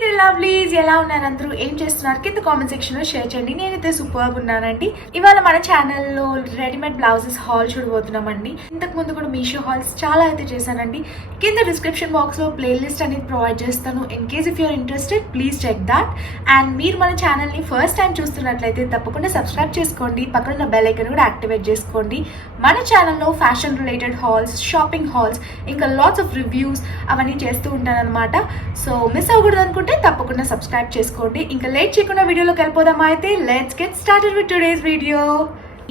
The lovelies, ఎలా ఉన్నారు అందరూ, ఏం చేస్తున్నారు కింద కామెంట్ సెక్షన్ లో షేర్ చేయండి. నేనైతే సూపర్ ఉన్నానండి. ఇవాళ మన ఛానల్లో రెడీమేడ్ బ్లౌజెస్ హాల్ చూడబోతున్నామండి. ఇంతకు ముందు కూడా మీషో హాల్స్ చాలా అయితే చేశానండి. కింద డిస్క్రిప్షన్ బాక్స్ లో ప్లేలిస్ట్ అనేది ప్రొవైడ్ చేస్తాను. In case if you're interested please check that. And మీరు మన ఛానల్ ని ఫస్ట్ టైం చూస్తున్నట్లయితే తప్పకుండా సబ్స్క్రైబ్ చేసుకోండి. పక్కన ఉన్న బెల్ ఐకాన్ కూడా యాక్టివేట్ చేసుకోండి. మన ఛానల్లో fashion related halls, shopping halls, ఇంకా లాట్స్ ఆఫ్ రివ్యూస్ అవన్నీ చేస్తూ ఉంటాను అనమాట. సో మిస్ అవ్వకూడదు అనుకుంటే తప్పకుండా సబ్స్క్రైబ్ చేసుకోండి. ఇంకా లేట్ చేయకుండా వీడియోలోకి వెళ్ళిపోదామా? అయితే let's get started with today's video.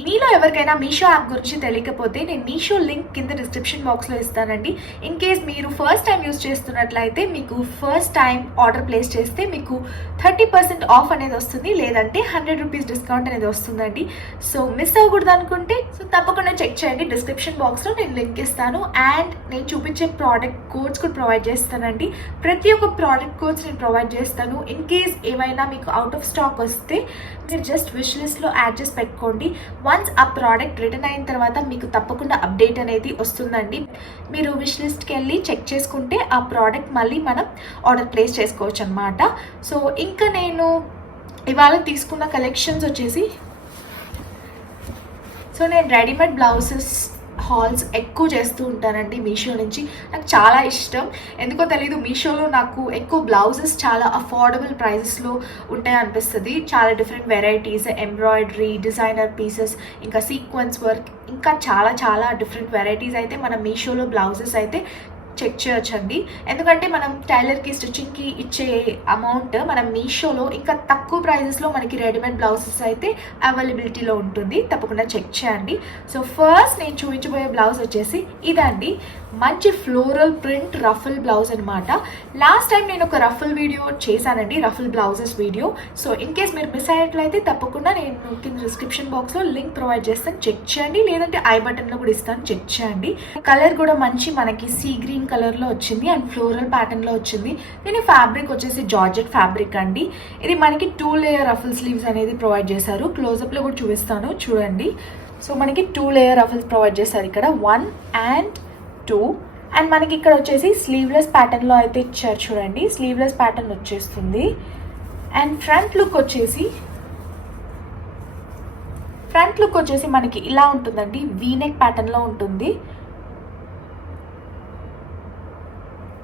మీలో ఎవరికైనా మీషో యాప్ గురించి తెలియకపోతే నేను మీషో లింక్ కింద డిస్క్రిప్షన్ బాక్స్లో ఇస్తానండి. ఇన్ కేస్ మీరు ఫస్ట్ టైం యూజ్ చేస్తున్నట్లయితే మీకు ఫస్ట్ టైం ఆర్డర్ ప్లేస్ చేస్తే మీకు 30% ఆఫ్ అనేది వస్తుంది, లేదంటే 100 రూపీస్ డిస్కౌంట్ అనేది వస్తుందండి. సో మిస్ అవ్వకూడదు అనుకుంటే తప్పకుండా చెక్ చేయండి. డిస్క్రిప్షన్ బాక్స్లో నేను లింక్ ఇస్తాను. అండ్ నేను చూపించే ప్రోడక్ట్ కోడ్స్ కూడా ప్రొవైడ్ చేస్తానండి. ప్రతి ఒక్క ప్రోడక్ట్ కోడ్స్ నేను ప్రొవైడ్ చేస్తాను. ఇన్ కేస్ ఏమైనా మీకు అవుట్ ఆఫ్ స్టాక్ వస్తే మీరు జస్ట్ విష్ లిస్ట్లో యాడ్ చేసి పెట్టుకోండి. వన్స్ ఆ ప్రోడక్ట్ రిటర్న్ అయిన తర్వాత మీకు తప్పకుండా అప్డేట్ అనేది వస్తుందండి. మీరు విష్ లిస్ట్కి వెళ్ళి చెక్ చేసుకుంటే ఆ ప్రోడక్ట్ మళ్ళీ మనం ఆర్డర్ ప్లేస్ చేసుకోవచ్చు అనమాట. సో ఇంకా నేను ఇవాళ తీసుకున్న కలెక్షన్స్ వచ్చేసి, సో నేను రెడీమేడ్ బ్లౌజెస్ హాల్స్ ఎక్కువ చేస్తూ ఉంటానండి మీషో నుంచి. నాకు చాలా ఇష్టం, ఎందుకో తెలీదు. మీషోలో నాకు ఎక్కువ బ్లౌజెస్ చాలా అఫోర్డబుల్ ప్రైజెస్లో ఉంటాయి అనిపిస్తుంది. చాలా different varieties, embroidery, designer pieces, ఇంకా సీక్వెన్స్ వర్క్, ఇంకా చాలా చాలా డిఫరెంట్ వెరైటీస్ అయితే మన మీషోలో బ్లౌజెస్ అయితే చెక్ చేయొచ్చండి. ఎందుకంటే మనం టైలర్కి, స్టిచ్చింగ్కి ఇచ్చే అమౌంట్ మనం మీషోలో ఇంకా తక్కువ ప్రైజెస్లో మనకి రెడీమేడ్ బ్లౌజెస్ అయితే అవైలబిలిటీలో ఉంటుంది. తప్పకుండా చెక్ చేయండి. సో ఫస్ట్ నేను చూపించబోయే బ్లౌజ్ వచ్చేసి ఇదండి. మంచి ఫ్లోరల్ ప్రింట్ రఫుల్ బ్లౌజ్ అనమాట. లాస్ట్ టైం నేను ఒక రఫుల్ వీడియో చేశానండి, ruffle blouses video. So in case మీరు మిస్ అయ్యేట్లయితే తప్పకుండా నేను కింద డిస్క్రిప్షన్ బాక్స్లో లింక్ ప్రొవైడ్ చేస్తాను, చెక్ చేయండి. లేదంటే ఐ బటన్లో కూడా ఇస్తాను, చెక్ చేయండి. కలర్ కూడా మంచి మనకి సీ గ్రీన్ కలర్లో వచ్చింది అండ్ ఫ్లోరల్ ప్యాటర్న్లో వచ్చింది. దీని ఫ్యాబ్రిక్ వచ్చేసి జార్జెట్ ఫ్యాబ్రిక్ అండి. ఇది మనకి 2 లేయర్ రఫుల్ స్లీవ్స్ అనేది ప్రొవైడ్ చేశారు. క్లోజప్లో కూడా చూపిస్తాను చూడండి. సో మనకి 2 లేయర్ రఫుల్స్ ప్రొవైడ్ చేశారు ఇక్కడ, 1 and 2. అండ్ మనకి ఇక్కడ వచ్చేసి స్లీవ్లెస్ ప్యాటర్న్లో అయితే ఇచ్చారు చూడండి. స్లీవ్లెస్ ప్యాటర్న్ వచ్చేస్తుంది. అండ్ ఫ్రంట్ లుక్ వచ్చేసి మనకి ఇలా ఉంటుందండి. వీనెక్ ప్యాటర్న్లో ఉంటుంది.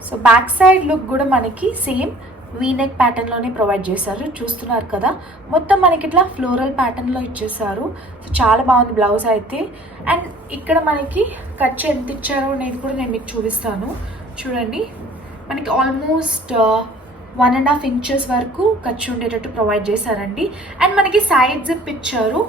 సో బ్యాక్ సైడ్ లుక్ కూడా మనకి సేమ్ వీనెక్ ప్యాటర్న్లోనే ప్రొవైడ్ చేశారు. చూస్తున్నారు కదా, మొత్తం మనకి ఇట్లా ఫ్లోరల్ ప్యాటర్న్లో ఇచ్చేసారు. సో చాలా బాగుంది బ్లౌజ్ అయితే. అండ్ ఇక్కడ మనకి ఖర్చు ఎంత ఇచ్చారో అనేది కూడా నేను మీకు చూపిస్తాను చూడండి. మనకి ఆల్మోస్ట్ 1.5 ఇంచెస్ వరకు ఖర్చు ఉండేటట్టు ప్రొవైడ్ చేశారండి. అండ్ మనకి సైడ్ జిప్ ఇచ్చారు,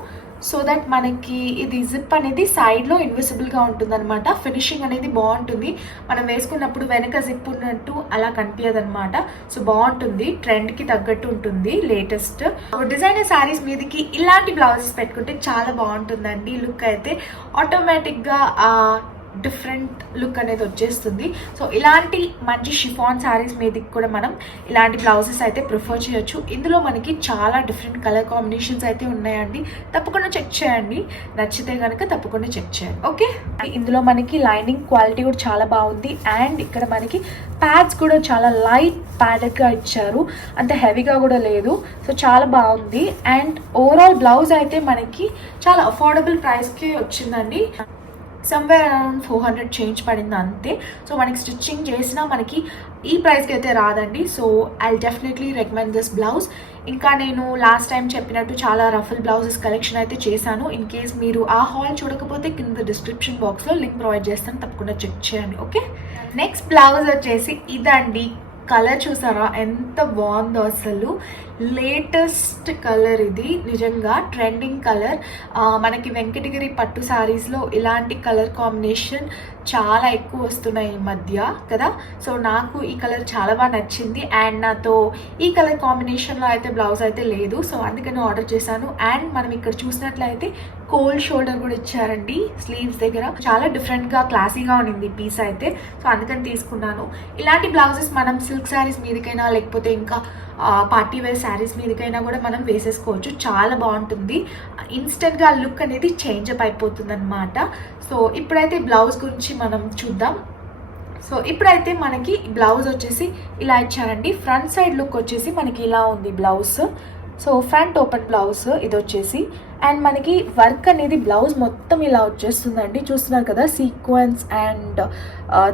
సో దట్ మనకి ఇది జిప్ అనేది సైడ్లో ఇన్విజిబుల్గా ఉంటుంది అనమాట. ఫినిషింగ్ అనేది బాగుంటుంది. మనం వేసుకున్నప్పుడు వెనక జిప్ ఉన్నట్టు అలా కనిపించదు అనమాట. సో బాగుంటుంది, ట్రెండ్కి తగ్గట్టు ఉంటుంది, లేటెస్ట్. డిజైనర్ శారీస్ మీదకి ఇలాంటి బ్లౌజెస్ పెట్టుకుంటే చాలా బాగుంటుందండి. లుక్ అయితే ఆటోమేటిక్గా డిఫరెంట్ లుక్ అనేది వచ్చేస్తుంది. సో ఇలాంటి మంచి షిఫాన్ శారీస్ మీదకి కూడా మనం ఇలాంటి బ్లౌజెస్ అయితే ప్రిఫర్ చేయొచ్చు. ఇందులో మనకి చాలా డిఫరెంట్ కలర్ కాంబినేషన్స్ అయితే ఉన్నాయండి. తప్పకుండా చెక్ చేయండి, నచ్చితే కనుక తప్పకుండా చెక్ చేయండి. ఓకే, ఇందులో మనకి లైనింగ్ క్వాలిటీ కూడా చాలా బాగుంది. అండ్ ఇక్కడ మనకి ప్యాడ్స్ కూడా చాలా లైట్ ప్యాడెడ్గా ఇచ్చారు, అంత హెవీగా కూడా లేదు. సో చాలా బాగుంది. అండ్ ఓవరాల్ బ్లౌజ్ అయితే మనకి చాలా అఫోర్డబుల్ ప్రైస్కి వచ్చిందండి. సమ్వేర్ అరౌండ్ 400 చేంజ్ పడింది అంతే. సో మనకి స్టిచ్చింగ్ చేసినా మనకి ఈ ప్రైస్కి అయితే రాదండి. So I definitely recommend this blouse. ఇంకా నేను లాస్ట్ టైం చెప్పినట్టు చాలా రఫుల్ బ్లౌజెస్ కలెక్షన్ అయితే చేశాను. ఇన్ కేస్ మీరు ఆ హాల్ చూడకపోతే కింద డిస్క్రిప్షన్ బాక్స్లో లింక్ ప్రొవైడ్ చేస్తాను, తప్పకుండా చెక్ చేయండి. ఓకే, నెక్స్ట్ బ్లౌజ్ వచ్చేసి ఇదండి. కలర్ చూసారా ఎంత బాగుందో, అసలు లేటెస్ట్ కలర్ ఇది. నిజంగా ట్రెండింగ్ కలర్. మనకి వెంకటగిరి పట్టు శారీస్లో ఇలాంటి కలర్ కాంబినేషన్ చాలా ఎక్కువ వస్తున్నాయి ఈ మధ్య కదా. సో నాకు ఈ కలర్ చాలా బాగా నచ్చింది. అండ్ నాతో ఈ కలర్ కాంబినేషన్లో అయితే బ్లౌజ్ అయితే లేదు, సో అందుకని ఆర్డర్ చేశాను. అండ్ మనం ఇక్కడ చూసినట్లయితే కోల్డ్ షోల్డర్ కూడా ఇచ్చారండి స్లీవ్స్ దగ్గర. చాలా డిఫరెంట్గా క్లాసీగా ఉన్నింది పీస్ అయితే, సో అందుకని తీసుకున్నాను. ఇలాంటి బ్లౌజెస్ మనం సిల్క్ శారీస్ మీదకైనా లేకపోతే ఇంకా పార్టీ వేర్ శారీస్ మీదకైనా కూడా మనం వేసేసుకోవచ్చు. చాలా బాగుంటుంది, ఇన్స్టెంట్గా లుక్ అనేది చేంజ్ అప్ అయిపోతుంది అనమాట. సో ఇప్పుడైతే బ్లౌజ్ గురించి మనం చూద్దాం. సో ఇప్పుడైతే మనకి బ్లౌజ్ వచ్చేసి ఇలా ఇచ్చారండి. ఫ్రంట్ సైడ్ లుక్ వచ్చేసి మనకి ఇలా ఉంది blouse. So front open blouse ఇది వచ్చేసి, అండ్ మనకి వర్క్ అనేది బ్లౌజ్ మొత్తం ఇలా వచ్చేస్తుందండి. చూస్తున్నారు కదా, సీక్వెన్స్ అండ్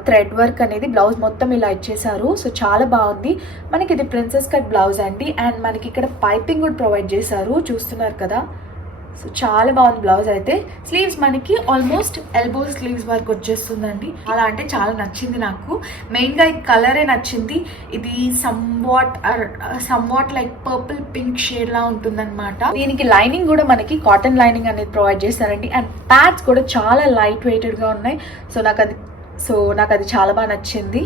థ్రెడ్ వర్క్ అనేది బ్లౌజ్ మొత్తం ఇలా ఇచ్చేసారు. సో చాలా బాగుంది. మనకి ఇది ప్రిన్సెస్ కట్ బ్లౌజ్ అండి, అండ్ మనకి ఇక్కడ పైపింగ్ కూడా ప్రొవైడ్ చేశారు. చూస్తున్నారు కదా, సో చాలా బాగుంది బ్లౌజ్ అయితే. స్లీవ్స్ మనకి ఆల్మోస్ట్ ఎల్బో స్లీవ్స్ వరకు వచ్చేస్తుందండి. అలా అంటే చాలా నచ్చింది నాకు. మెయిన్గా ఈ కలరే నచ్చింది. ఇది somewhat like purple pink shade లా ఉంటుందన్నమాట. దీనికి లైనింగ్ కూడా మనకి కాటన్ లైనింగ్ అనేది ప్రొవైడ్ చేస్తారండి, అండ్ ప్యాడ్స్ కూడా చాలా లైట్ వెయిటెడ్గా ఉన్నాయి. సో నాకు అది చాలా బాగా నచ్చింది.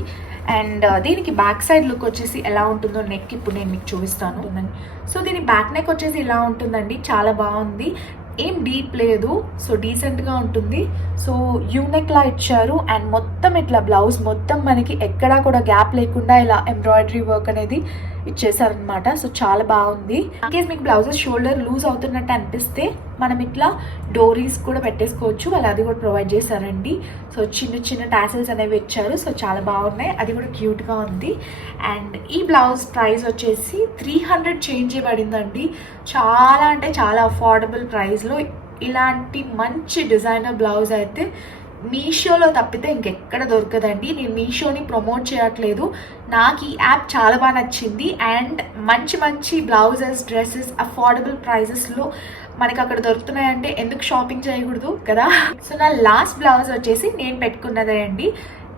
అండ్ దీనికి బ్యాక్ సైడ్ లుక్ వచ్చేసి ఎలా ఉంటుందో నెక్ ఇప్పుడు నేను మీకు చూపిస్తాను. సో దీని బ్యాక్ నెక్ వచ్చేసి ఇలా ఉంటుందండి, చాలా బాగుంది. ఏం డీప్ లేదు, సో డీసెంట్గా ఉంటుంది. సో యూనెక్ లా ఇచ్చారు, అండ్ మొత్తం ఇట్లా బ్లౌజ్ మొత్తం మనకి ఎక్కడా కూడా గ్యాప్ లేకుండా ఇలా ఎంబ్రాయిడరీ వర్క్ అనేది ఇచ్చేసారనమాట. సో చాలా బాగుంది. ఇన్కేస్ మీకు బ్లౌజెస్ షోల్డర్ లూజ్ అవుతున్నట్టు అనిపిస్తే మనం ఇట్లా డోరీస్ కూడా పెట్టేసుకోవచ్చు, వాళ్ళు అది కూడా ప్రొవైడ్ చేశారండి. సో చిన్న చిన్న టాసిల్స్ అనేవి ఇచ్చారు. సో చాలా బాగున్నాయి, అది కూడా క్యూట్గా ఉంది. అండ్ ఈ బ్లౌజ్ ప్రైస్ వచ్చేసి 300 చేంజ్ చేయబడిందండి. చాలా అంటే చాలా అఫోర్డబుల్ ప్రైస్లో ఇలాంటి మంచి డిజైనర్ బ్లౌజ్ అయితే మీషోలో తప్పితే ఇంకెక్కడ దొరకదండి. నేను మీషోని ప్రమోట్ చేయట్లేదు, నాకు ఈ యాప్ చాలా బాగా నచ్చింది. అండ్ మంచి మంచి బ్లౌజెస్, డ్రెస్సెస్ అఫోర్డబుల్ ప్రైజెస్లో మనకి అక్కడ దొరుకుతున్నాయంటే ఎందుకు షాపింగ్ చేయకూడదు కదా. సో నా లాస్ట్ బ్లౌజ్ వచ్చేసి నేను పెట్టుకున్నదే అండి.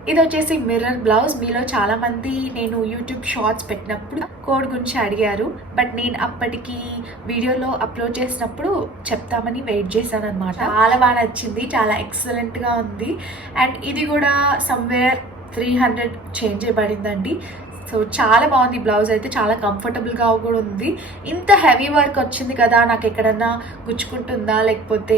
ఇది వచ్చేసి మిర్రర్ బ్లౌజ్. మీలో చాలా మంది నేను యూట్యూబ్ షార్ట్స్ పెట్టినప్పుడు కోడ్ గురించి అడిగారు, బట్ నేను అప్పటికి వీడియోలో అప్లోడ్ చేసినప్పుడు చెప్తామని వెయిట్ చేశాను అనమాట. చాలా బాగా నచ్చింది, చాలా ఎక్సలెంట్గా ఉంది. అండ్ ఇది కూడా సమ్వేర్ 300 చేంజ్ చేయబడిందండి. సో చాలా బాగుంది బ్లౌజ్ అయితే, చాలా కంఫర్టబుల్గా కూడా ఉంది. ఇంత హెవీ వర్క్ వచ్చింది కదా, నాకు ఎక్కడన్నా గుచ్చుకుంటుందా లేకపోతే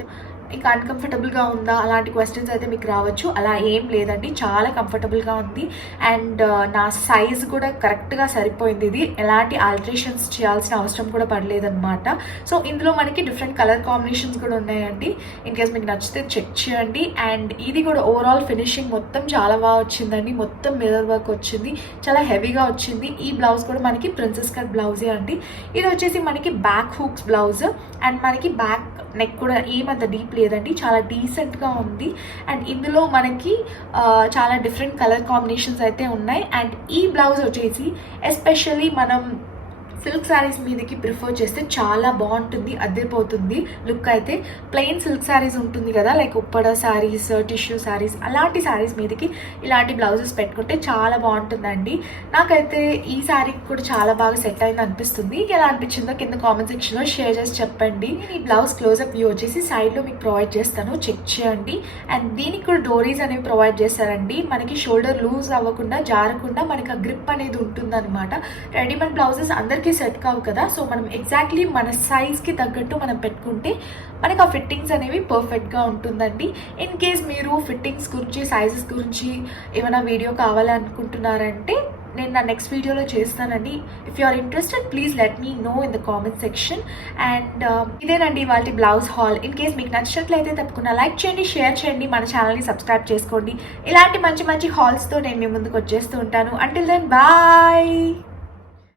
ఇంకా అన్కంఫర్టబుల్గా ఉందా అలాంటి క్వశ్చన్స్ అయితే మీకు రావచ్చు. అలా ఏం లేదండి, చాలా కంఫర్టబుల్గా ఉంది. అండ్ నా సైజ్ కూడా కరెక్ట్గా సరిపోయింది. ఇది ఎలాంటి ఆల్టరేషన్స్ చేయాల్సిన అవసరం కూడా పడలేదన్నమాట. సో ఇందులో మనకి డిఫరెంట్ కలర్ కాంబినేషన్స్ కూడా ఉన్నాయండి. ఇన్ కేస్ మీకు నచ్చితే చెక్ చేయండి. అండ్ ఇది కూడా ఓవరాల్ ఫినిషింగ్ మొత్తం చాలా బాగా వచ్చిందండి. మొత్తం మిర్రర్ వర్క్ వచ్చింది, చాలా హెవీగా వచ్చింది. ఈ బ్లౌజ్ కూడా మనకి ప్రిన్సెస్ కట్ బ్లౌజే అండి. ఇది వచ్చేసి మనకి బ్యాక్ హూక్స్ బ్లౌజ్, అండ్ మనకి బ్యాక్ నెక్ కూడా ఏమంత డీప్ లేదండి, చాలా డీసెంట్గా ఉంది. అండ్ ఇందులో మనకి చాలా డిఫరెంట్ కలర్ కాంబినేషన్స్ అయితే ఉన్నాయి. అండ్ ఈ బ్లౌజ్ వచ్చేసి ఎస్పెషల్లీ మనం సిల్క్ శారీస్ మీదకి ప్రిఫర్ చేస్తే చాలా బాగుంటుంది, అదిరిపోతుంది లుక్ అయితే. ప్లెయిన్ సిల్క్ శారీస్ ఉంటుంది కదా, లైక్ ఉప్పడ శారీస్, టిష్యూ శారీస్, అలాంటి శారీస్ మీదకి ఇలాంటి బ్లౌజెస్ పెట్టుకుంటే చాలా బాగుంటుందండి. నాకైతే ఈ శారీ కూడా చాలా బాగా సెట్ అయింది అనిపిస్తుంది. ఎలా అనిపించిందో కింద కామెంట్ సెక్షన్లో షేర్ చేసి చెప్పండి. ఈ బ్లౌజ్ క్లోజప్ వ్యూ వచ్చేసి సైడ్లో మీకు ప్రొవైడ్ చేస్తాను, చెక్ చేయండి. అండ్ దీనికి కూడా డోరీస్ అనేవి ప్రొవైడ్ చేస్తారండి. మనకి షోల్డర్ లూజ్ అవ్వకుండా, జారకుండా మనకి ఆ గ్రిప్ అనేది ఉంటుందన్నమాట. రెడీమేడ్ బ్లౌజెస్ అందరికీ సెట్ కావు కదా, సో మనం ఎగ్జాక్ట్లీ మన సైజ్కి తగ్గట్టు మనం పెట్టుకుంటే మనకి ఆ ఫిట్టింగ్స్ అనేవి పర్ఫెక్ట్గా ఉంటుందండి. ఇన్ కేస్ మీరు ఫిట్టింగ్స్ గురించి, సైజెస్ గురించి ఏమైనా వీడియో కావాలనుకుంటున్నారంటే నేను నా నెక్స్ట్ వీడియోలో చేస్తానండి. If you are interested please let me know in the comment section. And ఇదేనండి వాళ్ళ బ్లౌజ్ హాల్. ఇన్ కేస్ మీకు నచ్చినట్లయితే తప్పకుండా లైక్ చేయండి, షేర్ చేయండి, మన ఛానల్ని సబ్స్క్రైబ్ చేసుకోండి. ఇలాంటి మంచి మంచి హాల్స్తో నేను మీ ముందుకు వచ్చేస్తూ ఉంటాను. Until then bye.